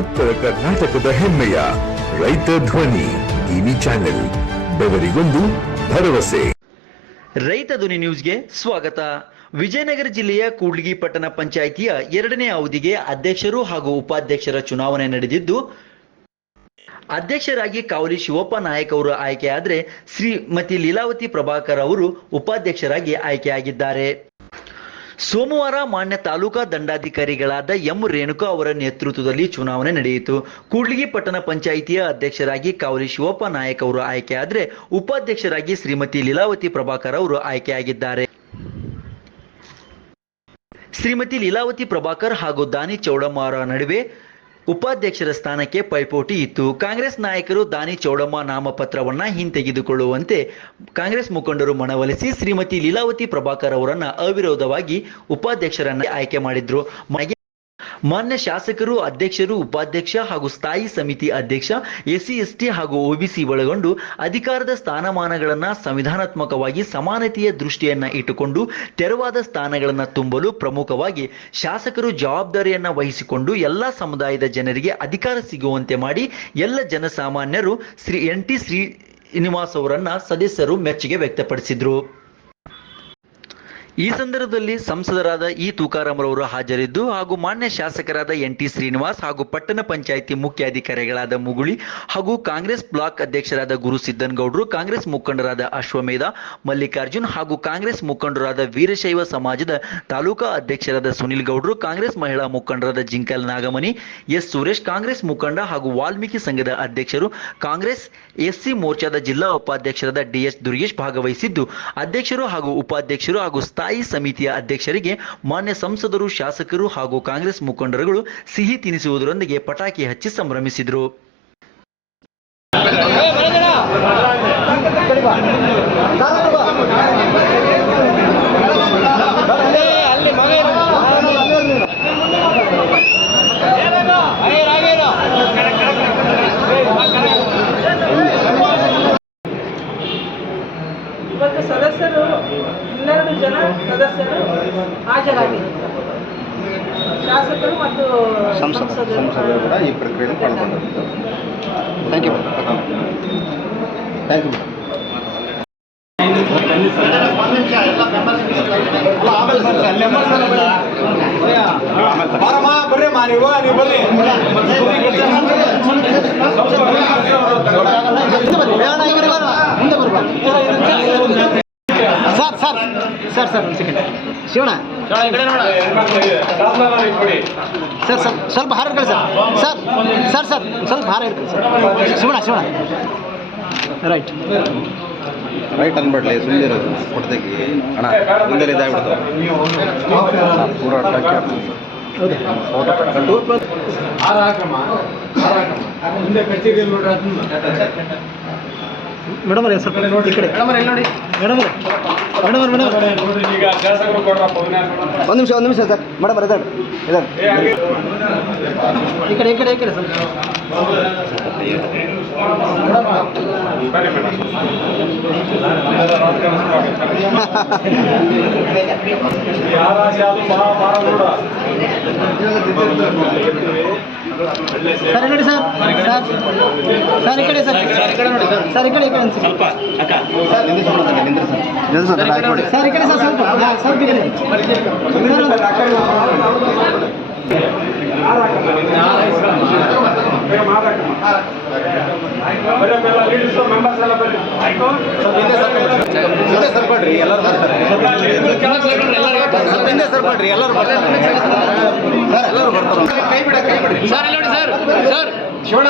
ಉತ್ತರ ಕರ್ನಾಟಕದ ಹೆಮ್ಮೆಯ ರೈತ ಧ್ವನಿ ಟಿವಿ ಚಾನೆಲ್, ಬೆವರಿಗೊಂದು ಭರವಸೆ. ರೈತ ಧ್ವನಿ ನ್ಯೂಸ್ಗೆ ಸ್ವಾಗತ. ವಿಜಯನಗರ ಜಿಲ್ಲೆಯ ಕೂಡ್ಲಿಗಿ ಪಟ್ಟಣ ಪಂಚಾಯಿತಿಯ ಎರಡನೇ ಅವಧಿಗೆ ಅಧ್ಯಕ್ಷರು ಹಾಗೂ ಉಪಾಧ್ಯಕ್ಷರ ಚುನಾವಣೆ ನಡೆದಿದ್ದು, ಅಧ್ಯಕ್ಷರಾಗಿ ಕಾವಲಿ ಶಿವಪ್ಪ ನಾಯಕ್ ಅವರು ಆಯ್ಕೆಯಾದರೆ ಶ್ರೀಮತಿ ಲೀಲಾವತಿ ಪ್ರಭಾಕರ್ ಅವರು ಉಪಾಧ್ಯಕ್ಷರಾಗಿ ಆಯ್ಕೆಯಾಗಿದ್ದಾರೆ. ಸೋಮವಾರ ಮಾನ್ಯ ತಾಲೂಕಾ ದಂಡಾಧಿಕಾರಿಗಳಾದ ಎಂ ರೇಣುಕಾ ಅವರ ನೇತೃತ್ವದಲ್ಲಿ ಚುನಾವಣೆ ನಡೆಯಿತು. ಕೂಡ್ಲಿಗಿ ಪಟ್ಟಣ ಪಂಚಾಯಿತಿಯ ಅಧ್ಯಕ್ಷರಾಗಿ ಕಾವಲಿ ಶಿವಪ್ಪ ನಾಯಕ್ ಅವರು ಆಯ್ಕೆಯಾದರೆ ಉಪಾಧ್ಯಕ್ಷರಾಗಿ ಶ್ರೀಮತಿ ಲೀಲಾವತಿ ಪ್ರಭಾಕರ್ ಅವರು ಆಯ್ಕೆಯಾಗಿದ್ದಾರೆ. ಶ್ರೀಮತಿ ಲೀಲಾವತಿ ಪ್ರಭಾಕರ್ ಹಾಗೂ ದಾನಿ ಚೌಡಮ್ಮ ಅವರ ನಡುವೆ ಉಪಾಧ್ಯಕ್ಷರ ಸ್ಥಾನಕ್ಕೆ ಪೈಪೋಟಿ ಇತ್ತು. ಕಾಂಗ್ರೆಸ್ ನಾಯಕರು ದಾನಿ ಚೌಡಮ್ಮ ನಾಮಪತ್ರವನ್ನ ಹಿಂತೆಗೆದುಕೊಳ್ಳುವಂತೆ ಕಾಂಗ್ರೆಸ್ ಮುಖಂಡರು ಮನವೊಲಿಸಿ ಶ್ರೀಮತಿ ಲೀಲಾವತಿ ಪ್ರಭಾಕರ್ ಅವರನ್ನ ಅವಿರೋಧವಾಗಿ ಉಪಾಧ್ಯಕ್ಷರನ್ನ ಆಯ್ಕೆ ಮಾಡಿದ್ರು. ಮಾನ್ಯ ಶಾಸಕರು, ಅಧ್ಯಕ್ಷರು, ಉಪಾಧ್ಯಕ್ಷ ಹಾಗೂ ಸ್ಥಾಯಿ ಸಮಿತಿ ಅಧ್ಯಕ್ಷ, ಎಸ್ಸಿ, ಎಸ್ಟಿ ಹಾಗೂ ಒಬಿಸಿ ಒಳಗೊಂಡು ಅಧಿಕಾರದ ಸ್ಥಾನಮಾನಗಳನ್ನ ಸಂವಿಧಾನಾತ್ಮಕವಾಗಿ ಸಮಾನತೆಯ ದೃಷ್ಟಿಯನ್ನ ಇಟ್ಟುಕೊಂಡು ತೆರವಾದ ಸ್ಥಾನಗಳನ್ನು ತುಂಬಲು ಪ್ರಮುಖವಾಗಿ ಶಾಸಕರು ಜವಾಬ್ದಾರಿಯನ್ನ ವಹಿಸಿಕೊಂಡು ಎಲ್ಲ ಸಮುದಾಯದ ಜನರಿಗೆ ಅಧಿಕಾರ ಸಿಗುವಂತೆ ಮಾಡಿ ಎಲ್ಲ ಜನಸಾಮಾನ್ಯರು ಶ್ರೀ ಎನ್ ಟಿ ಶ್ರೀನಿವಾಸ್ ಅವರನ್ನ ಸದಸ್ಯರು ಮೆಚ್ಚುಗೆ ವ್ಯಕ್ತಪಡಿಸಿದ್ರು. ಈ ಸಂದರ್ಭದಲ್ಲಿ ಸಂಸದರಾದ ಇ ತುಕಾರಾಮರವರು ಹಾಜರಿದ್ದು ಹಾಗೂ ಮಾನ್ಯ ಶಾಸಕರಾದ ಎನ್ ಟಿ ಶ್ರೀನಿವಾಸ್ ಹಾಗೂ ಪಟ್ಟಣ ಪಂಚಾಯಿತಿ ಮುಖ್ಯ ಅಧಿಕಾರಿಗಳಾದ ಮುಗುಳಿ ಹಾಗೂ ಕಾಂಗ್ರೆಸ್ ಬ್ಲಾಕ್ ಅಧ್ಯಕ್ಷರಾದ ಗುರು ಸಿದ್ದನಗೌಡರು, ಕಾಂಗ್ರೆಸ್ ಮುಖಂಡರಾದ ಅಶ್ವಮೇಧ ಮಲ್ಲಿಕಾರ್ಜುನ್ ಹಾಗೂ ಕಾಂಗ್ರೆಸ್ ಮುಖಂಡರಾದ ವೀರಶೈವ ಸಮಾಜದ ತಾಲೂಕಾ ಅಧ್ಯಕ್ಷರಾದ ಸುನಿಲ್ ಗೌಡರು, ಕಾಂಗ್ರೆಸ್ ಮಹಿಳಾ ಮುಖಂಡರಾದ ಜಿಂಕಲ್ ನಾಗಮಣಿ, ಎಸ್ ಸುರೇಶ್, ಕಾಂಗ್ರೆಸ್ ಮುಖಂಡ ಹಾಗೂ ವಾಲ್ಮೀಕಿ ಸಂಘದ ಅಧ್ಯಕ್ಷರು, ಕಾಂಗ್ರೆಸ್ ಎಸ್ಸಿ ಮೋರ್ಚಾದ ಜಿಲ್ಲಾ ಉಪಾಧ್ಯಕ್ಷರಾದ ಡಿಎಸ್ ದುರ್ಗೇಶ್ ಭಾಗವಹಿಸಿದ್ದು, ಅಧ್ಯಕ್ಷರು ಹಾಗೂ ಉಪಾಧ್ಯಕ್ಷರು ಹಾಗೂ ಸ್ಥಾಯಿ ಸಮಿತಿಯ ಅಧ್ಯಕ್ಷರಿಗೆ ಮಾನ್ಯ ಸಂಸದರು ಶಾಸಕರು ಹಾಗೂ ಕಾಂಗ್ರೆಸ್ ಮುಖಂಡರುಗಳು ಸಿಹಿ ತಿನಿಸುವುದರೊಂದಿಗೆ ಪಟಾಕಿ ಹಚ್ಚಿ ಸಂಭ್ರಮಿಸಿದರು. ಜನ ಸದಸ್ಯರು ಹಾಜರಾಗಿದ್ದಾರೆ ಶಾಸಕರು ಮತ್ತು ಸಂಸದರು ಕೂಡ ಈ ಪ್ರಕ್ರಿಯೆಯಲ್ಲಿ ಪಾಲ್ಗೊಂಡಿದ್ದು thank you thank you sir sir sir ಒಂದು ಸೆಕೆಂಡ್ ಶಿವಣ್ಣ. ಸರ್ ಸರ್ ಸ್ವಲ್ಪ ಹಾರ ಇಟ್ಕೊಳ್ಳಿ ಸರ್. ಸರ್ ಸರ್ ಸರ್ ಸ್ವಲ್ಪ ಹಾರ ಇಟ್ಕೊಳ್ಳಿ sir. Shivanna Shivana right. Right ಅನ್ಬಿಡ್ಲಿ ಸುಂದಿರೋದು ಕೊಡ್ತೀವಿ ಅಣ್ಣ ಮುಂದೆ ಇದಾಗ್ಬಿಡ್ತು. ಪೂರ ಫೋಟೋ ತಗೊಂಡು. ಮೇಡಮ್ ಅವ್ರೆ ಸ್ವಲ್ಪ ನೋಡಿ ಈ ಕಡೆ. ಮೇಡಮ್ ಅವ್ರೆ ನೋಡಿ. ಮೇಡಮ್ ಅವ್ರೆ ಮೇಡಮ್ ಒಂದು ನಿಮಿಷ ಒಂದು ನಿಮಿಷ ಸರ್. ಮೇಡಮ್ ಅವ್ರೆ ಇದ್ದಾರೆ ಈ ಕಡೆ ಈ ಕಡೆ ಈ ಕಡೆ ಸರ್. ಸರ್ ಈ ಕಡೆ ಸರ್ ಸರ್ ಸರ್ ಈ ಕಡೆ ಸರ್ ಸರ್ ಈ ಕಡೆ ನೋಡಿ ಸರ್ ಸರ್ ಈ ಕಡೆ ಈ ಕಡೆ ಸ್ವಲ್ಪ ಸರ್ ಈ ಕಡೆ ಸರ್ ಸ್ವಲ್ಪ ಸ್ವಲ್ಪ ಈ ಕಡೆ ಸರ್ ಹಿಂದೆ ಸರ್ಕೊಡ್ರಿ ಎಲ್ಲರೂ ಬರ್ತಾರೆ. ಹಿಂದೆ ಸರ್ಕೊಡ್ರಿ ಎಲ್ಲರೂ ಬರ್ತಾರೆ ಸರ್ ಎಲ್ಲರೂ ಬರ್ತಾರೆ ಕೈ ಬಿಡ ಕೈ ಬಿಡಿ. ಸರ್ ನೋಡಿ ಸರ್ ಸರ್ ಶಿವಣ್ಣ